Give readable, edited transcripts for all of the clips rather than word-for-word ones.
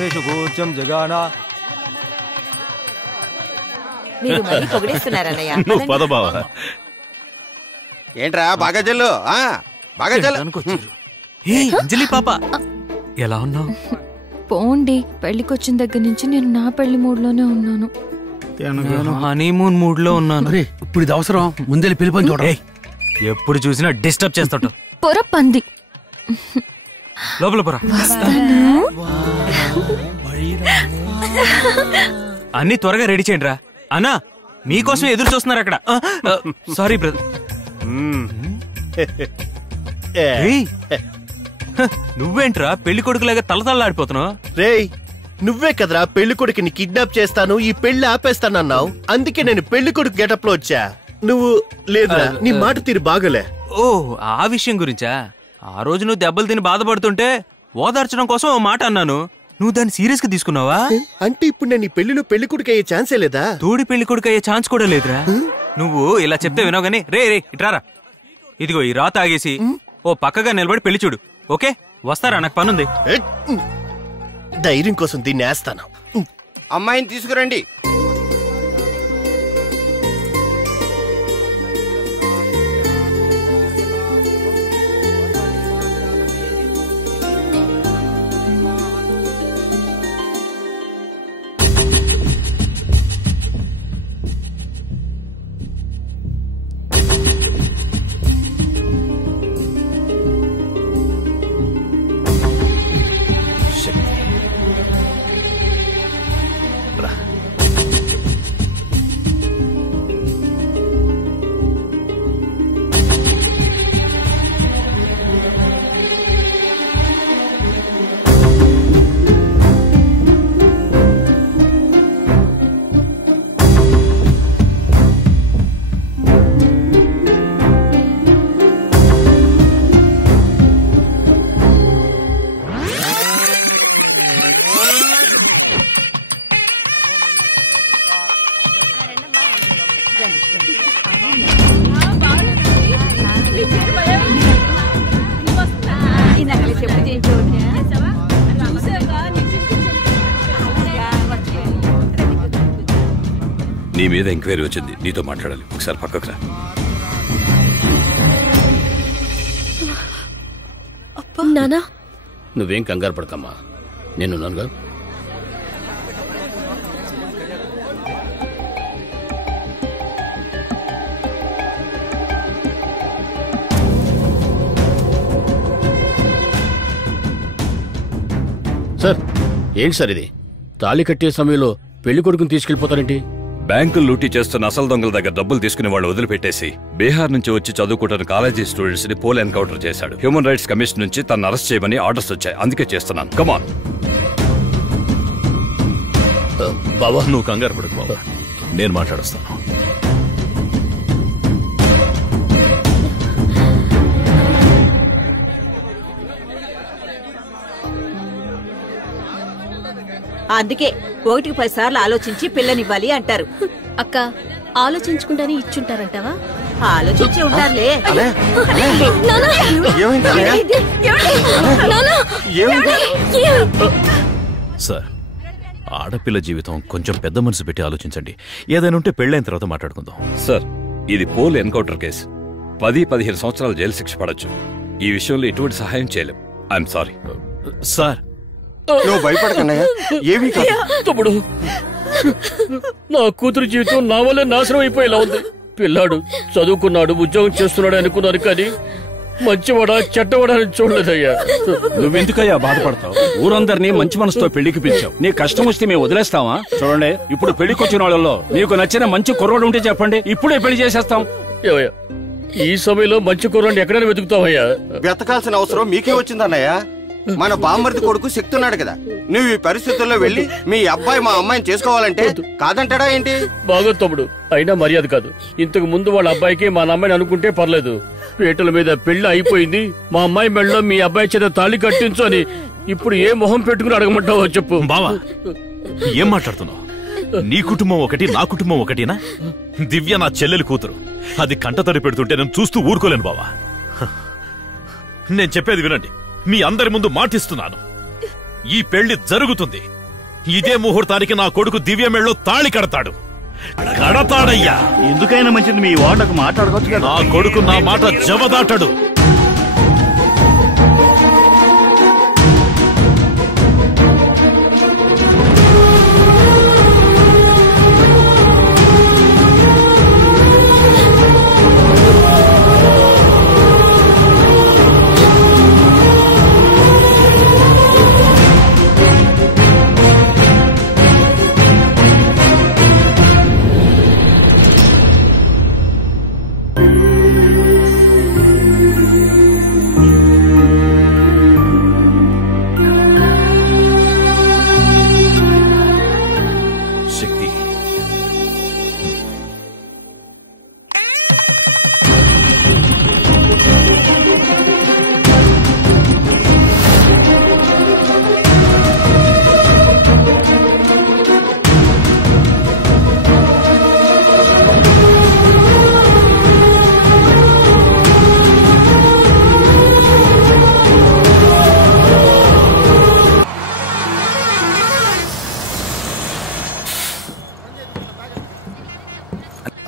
భూతేషు భూత్యం జగానా. మీరు మళ్ళీ పొగిడేస్తున్నారన్నయ్య. నువ్వు పద బావా. ఏంట్రా బాగా చెల్లు బాగా చెల్లు. అంజలి పాప ఎలా ఉన్నావు? పోండి, పెళ్లికొచ్చిన దగ్గర నుంచి నేను నా పెళ్లి మూడ్ లోనే ఉన్నాను. హనీమూన్ మూడ్ లో ఉన్నాను. ఇప్పుడు ఇది అవసరం, ముందే పెళ్లి పని చూడ. ఎప్పుడు చూసినా డిస్టర్బ్ చేస్తాడు. పొర పంది లోపల పొర. అన్ని త్వరగా రెడీ చేయండి రా. అన్నా మీకోసం ఎదురు చూస్తున్నారు అక్కడ. Sorry brother. నువ్వేంట్రా పెళ్లి కొడుకులాగా తలతల్లాడిపోతున్నావు? రేయ్, నువ్వే కదరా పెళ్లి కొడుకుని కిడ్నాప్ చేస్తాను, ఈ పెళ్లి ఆపేస్తానన్నావు. అందుకే నేను పెళ్లి కొడుకు గెటప్ లో వచ్చా. నువ్వు లేదురా, నీ మాట తీరు బాగలే. ఓ ఆ విషయం గురించా? ఆ రోజు నువ్వు దెబ్బలు తిని బాధపడుతుంటే ఓదార్చడం కోసం ఓ మాట అన్నాను. నువ్వు దాన్ని సీరియస్ గా తీసుకున్నావా? అంటే ఇప్పుడు నేను ఈ పెళ్లిలో పెళ్లి కొడుకు అయ్యే ఛాన్సే లేదా? తోడి పెళ్లి కొడుకు అయ్యే ఛాన్స్ కూడా లేదురా. నువ్వు ఇలా చెప్తే వినవు గానీ రే ఇట్రారా. ఇదిగో ఈ రాత ఆగేసి ఓ పక్కగా నిలబడి పెళ్లి చూడు. ఓకే వస్తారా? నాకు పనుంది. ధైర్యం కోసం దీన్ని వేస్తాను. అమ్మాయిని తీసుకురండి. నీ మీద ఎంక్వైరీ వచ్చింది, నీతో మాట్లాడాలి. ఒకసారి పక్కకు రా. నానా నువ్వేం కంగారు పడకమ్మా, నేనున్నానుగా. సార్ ఏంటి సార్ ఇది? తాళి కట్టే సమయంలో పెళ్లి కొడుకుని తీసుకెళ్లిపోతారేంటి? బ్యాంకులు లూటీ చేస్తున్న అసలు దొంగల దగ్గర డబ్బులు తీసుకునే వాళ్ళు వదిలిపెట్టేసి బీహార్ నుంచి వచ్చి చదువుకుంటున్న కాలేజీ స్టూడెంట్స్ ని పోల్ ఎన్కౌంటర్ చేశాడు. హ్యూమన్ రైట్స్ కమిషన్ నుంచి తను అరెస్ట్ చేయమని ఆర్డర్స్ వచ్చాయి. అందుకే చేస్తున్నాను. కమాన్. బాబా నువ్వు కంగారు పడకు బాబా, నేను మాట్లాడొస్తాను. అందుకే 1కి 10 సార్లు ఆలోచించి పిల్లనివ్వాలి అంటారు. అక్క ఆలోచించుకుంటానే ఇచ్చుంటారంటావా? ఆలోచించి ఉంటారులే. సార్, ఆడపిల్ల జీవితం కొంచెం పెద్ద మనసు పెట్టి ఆలోచించండి. ఏదైనా ఉంటే పెళ్ళైన తర్వాత మాట్లాడుకుందాం. సార్, ఇది పోల్ ఎన్కౌంటర్ కేసు. 10-15 సంవత్సరాలు జైలు శిక్ష పడొచ్చు. ఈ విషయంలో ఎటువంటి సహాయం చేయలేం. I'm sorry. సార్, నువ్వు భయపడకన్నయ్య, ఏమీ కాదు. తమ్ముడు, నా కూతురు జీవితం నా వల్ల నాశనం అయిపోయేలా ఉంది. పిల్లాడు చదువుకున్నాడు, ఉద్యోగం చేస్తున్నాడు అనుకున్నాను, కానీ మంచివాడా చెడ్డవాడా అని చూడలేదయ్యా. నువ్వెందుకయ్యా బాధపడతావు? ఊరందరినీ మంచి మనసుతో పెళ్లికి పిలిచావు. నీ కష్టం వస్తే మేము వదిలేస్తావా? చూడండి, ఇప్పుడు పెళ్లికొచ్చిన వాళ్ళలో మీకు నచ్చిన మంచి కుర్రోడు ఉంటే చెప్పండి, ఇప్పుడే పెళ్లి చేసేస్తాం. ఏవయ్యా, ఈ సమయంలో మంచి కుర్రాన్ని ఎక్కడైనా వెతుకుతావయ్యా? వెతకాల్సిన అవసరం మీకే వచ్చిందన్నయ్య. మన బామ్మర్ది కొడుకు శక్తి ఉన్నాడు కదా. నువ్వు ఈ పరిస్థితుల్లో వెళ్లి మీ అబ్బాయి మా అమ్మాయిని చేసుకోవాలంటే కాదంటాడా ఏంటి? బాగా తమ్ముడు, అయినా మర్యాద కాదు. ఇంతకు ముందు వాళ్ళ అబ్బాయికి మా అమ్మాయిని అనుకుంటే పర్లేదు. పీటల మీద పెళ్లి అయిపోయింది, మా అమ్మాయి మెళ్ళలో మీ అబ్బాయి చేత తాళి కట్టించు అని ఇప్పుడు ఏ మొహం పెట్టుకుని అడగమంటావో చెప్పు. బావా, ఏం మాట్లాడుతున్నావు? నీ కుటుంబం ఒకటి, నా కుటుంబం ఒకటినా? దివ్య నా చెల్లెలి కూతురు. అది కంటతడి పెడుతుంటే నేను చూస్తూ ఊరుకోలేను బావా. నేను చెప్పేది వినండి, మీ అందరి ముందు మాటిస్తున్నాను. ఈ పెళ్లి జరుగుతుంది. ఇదే ముహూర్తానికి నా కొడుకు దివ్యమెళ్ళలో తాళి కడతాడు. కడతాడయ్యా. ఎందుకైనా మంచిది మీ వాళ్ళకు మాట్లాడుకోవచ్చు కదా. నా కొడుకు నా మాట జవదాటడు.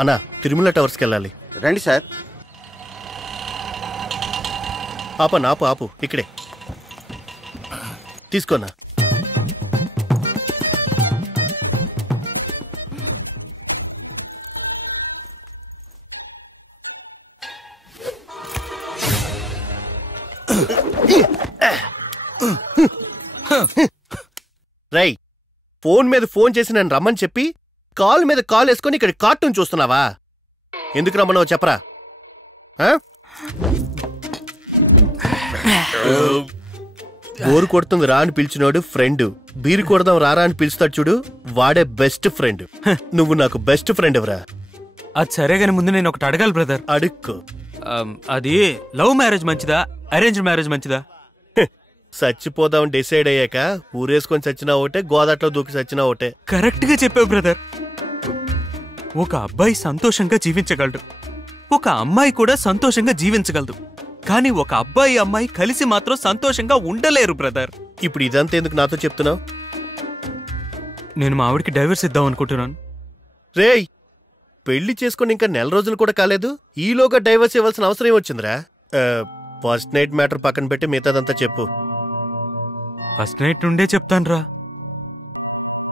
అన్నా తిరుమల టవర్స్కి వెళ్ళాలి. రండి సార్. ఆపు ఆపు ఇక్కడే తీసుకోనా. రై ఫోన్ మీద ఫోన్ చేసి నన్ను రమ్మని చెప్పి కాల్ మీద కాల్ వేసుకొని ఇక్కడ కార్టూన్ చూస్తున్నావా? ఎందుకు రమ్మన్నావు చెప్పరా? బోరు కొడుతుంది రా అని పిలిచినోడు ఫ్రెండ్, బీరు కొడదాం రారా అని పిలుస్తాడు చూడు, వాడే బెస్ట్ ఫ్రెండ్. నువ్వు నాకు బెస్ట్ ఫ్రెండ్ ఎవరా? అది సరే గాని ముందు నేను ఒకటి అడగాలి బ్రదర్. అడుక్కో. అది లవ్ మ్యారేజ్ మంచిదా అరేంజ్ మ్యారేజ్ మంచిదా? చచ్చిపోదాం డిసైడ్ అయ్యాక ఊరేసుకొని చచ్చినా ఒకటే, గోదాట్లో దూకి చచ్చినా ఒకటే. కరెక్ట్ గా చెప్పావు బ్రదర్. ఒక అబ్బాయి సంతోషంగా జీవించగలడు, ఒక అమ్మాయి కూడా సంతోషంగా జీవించగలదు. కానీ ఒక అబ్బాయి అమ్మాయి కలిసి మాత్రం సంతోషంగా ఉండలేరు బ్రదర్. ఇప్పుడు ఇదంతా ఎందుకు నాతో చెప్తున్నావు? నేను మా ఆవిడికి డైవర్స్ ఇద్దాం అనుకుంటున్నాను. రేయ్ పెళ్లి చేసుకుని ఇంకా నెల రోజులు కూడా కాలేదు, ఈలోగా డైవర్స్ ఇవ్వాల్సిన అవసరం ఏమొచ్చిందిరా? ఫస్ట్ నైట్ మ్యాటర్ పక్కన పెట్టి మిగతాదంతా చెప్పు. ఫస్ట్ నైట్ నుండే చెప్తాన్రా.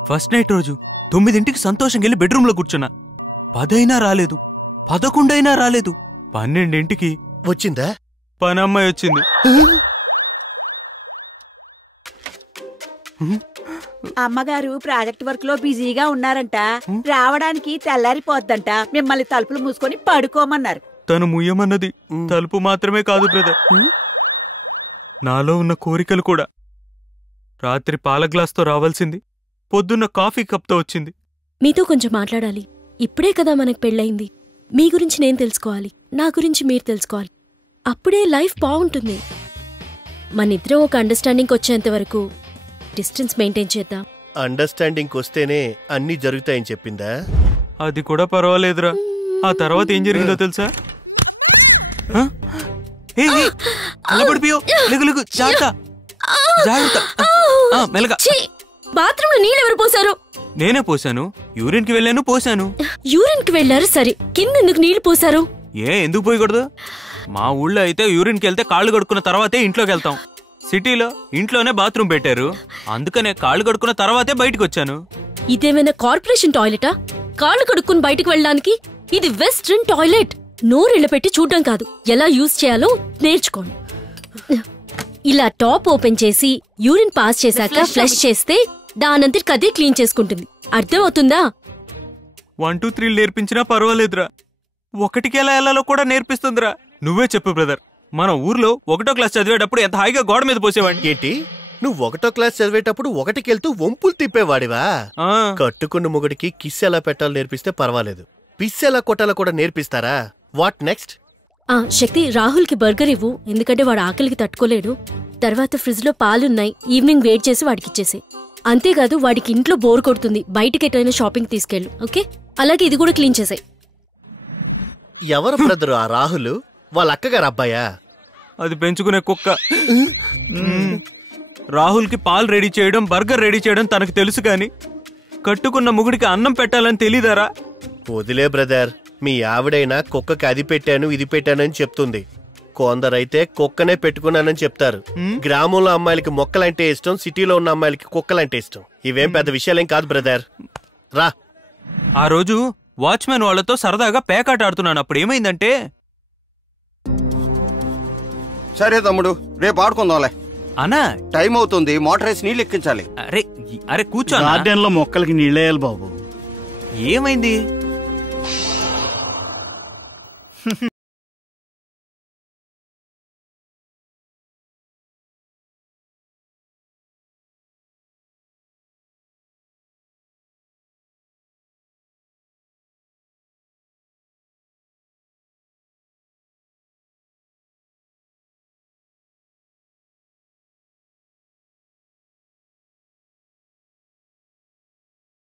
ఫస్ట్ నైట్ రోజు 9ంటికి సంతోషంగా వెళ్ళి బెడ్రూమ్ లో కూర్చున్నా. 10 అయినా రాలేదు, 11 అయినా రాలేదు, 12ంటికి వచ్చిందా పనమ్మాయి వచ్చింది. అమ్మగారు ప్రాజెక్ట్ వర్క్ లో బిజీగా ఉన్నారంట, రావడానికి తెల్లారిపోద్దంట, మిమ్మల్ని తలుపులు మూసుకొని పడుకోమన్నారు. తను ముయ్యమన్నది తలుపు మాత్రమే కాదు బ్రదర్, నాలో ఉన్న కోరికలు కూడా. రాత్రి పాల గ్లాస్తో రావాల్సింది పొద్దున్న కాఫీ కప్తో వచ్చింది. మీతో కొంచెం మాట్లాడాలి. ఇప్పుడే కదా మనకు పెళ్ళయింది. మీ గురించి నేను తెలుసుకోవాలి, నా గురించి మీరు తెలుసుకోవాలి. అప్పుడే లైఫ్ బాగుంటుంది. మనిద్దరం ఒక అండర్స్టాండింగ్ వచ్చేంత వరకు డిస్టెన్స్ మెయింటైన్ చేద్దాం. అండర్స్టాండింగ్ వస్తేనే అన్ని జరుగుతాయని చెప్పిందా? అది కూడా పర్వాలేదురా. ఆ తర్వాత ఏం జరిగిందో తెలుసా? బాత్రూమ్ లో నీళ్ళెవరు పోసారు? నేనే పోసాను. యూరిన్ కి వెళ్ళాను, పోసాను. యూరిన్ కి వెళ్లారు సరే, కింద ఎందుకు నీళ్లు పోసారు? ఎందుకు పోయకూడదు? మా ఊళ్ళో అయితే యూరిన్ కి వెళ్తే కాళ్ళు కడుక్కున్న తర్వాతే ఇంట్లోకి వెళ్తాం. సిటీలో ఇంట్లోనే బాత్రూమ్ పెట్టారు, అందుకనే కాళ్ళు కడుక్కున్న తర్వాతే బయటకు వచ్చాను. ఇదేమైనా కార్పొరేషన్ టాయిలెటా? కాళ్ళు కడుక్కుని బయటకు వెళ్ళడానికి? ఇది వెస్ట్రన్ టాయిలెట్. నోరెళ్ళ పెట్టి చూడడం కాదు, ఎలా యూజ్ చేయాలో నేర్చుకోండి. ఇలా టాప్ ఓపెన్ చేసి యూరిన్ పాస్ చేశాక ఫ్లష్ చేస్తే దానంతటికి అదే క్లీన్ చేసుకుంటుంది. అర్థమవుతుందా? 1 2 3 నేర్పించినా పర్వాలేదురా, 1కి ఎలా వెళ్ళాలో కూడా నేర్పిస్తుందిరా. నువ్వే చెప్పు బ్రదర్, మన ఊర్లో 1వ క్లాస్ చదివేటప్పుడు ఎంత హాయిగా గోడ మీద పోసేవాడిని. ఏంటి నువ్వు 1వ క్లాస్ చదివేటప్పుడు 1కి వెళ్తూ వంపులు తిప్పేవాడివా? కట్టుకున్న మొగుడికి కిస్ ఎలా పెట్టాలో నేర్పిస్తే పర్వాలేదు, పిస్ ఎలా కొట్టాలో కూడా నేర్పిస్తారా? What next? శక్తి, రాహుల్ కి బర్గర్ ఇవ్వు, ఎందుకంటే వాడు ఆకలికి తట్టుకోలేడు. తర్వాత ఫ్రిడ్జ్ లో పాలున్నాయి, ఈవినింగ్ వెయిట్ చేసి వాడికిచ్చేసి. అంతేకాదు వాడికి ఇంట్లో బోర్ కొడుతుంది, బయటికి ఎటైనా షాపింగ్ తీసుకెళ్ళు. ఓకే, అలాగే ఇది కూడా క్లీన్ చేసాయి. ఎవరు బ్రదరు ఆ రాహుల్? వాళ్ళ అక్కగారు అబ్బాయా? అది పెంచుకునే కుక్క. రాహుల్కి పాలు రెడీ చేయడం, బర్గర్ రెడీ చేయడం తనకు తెలుసు కాని కట్టుకున్న మొగుడికి అన్నం పెట్టాలని తెలీదారా? వదిలే బ్రదర్, మీ ఆవిడైనా కుక్కకి అది పెట్టాను ఇది పెట్టానని చెప్తుంది. కొందరైతే కుక్కనే పెట్టుకున్నానని చెప్తారు. గ్రామంలో అమ్మాయిలకి మొక్కలంటే ఇష్టం, సిటీలో ఉన్న అమ్మాయిలకి కుక్కలంటే ఇష్టం. ఇవేం పెద్ద విషయాలేం కాదు బ్రదర్. రా. ఆ రోజు వాచ్మెన్ వాళ్లతో సరదాగా పేకాట ఆడుతున్నాను. అప్పుడు ఏమైందంటే, సరే తమ్ముడు, రేపు ఆడుకుందాంలే. అన్నా టైం అవుతుంది, మోటార్ వేసి నీళ్ళు ఎక్కించాలి. అరే అరే కూర్చో. గార్డెన్ లో మొక్కలకి నీళ్ళేయాలి బాబు. ఏమైంది?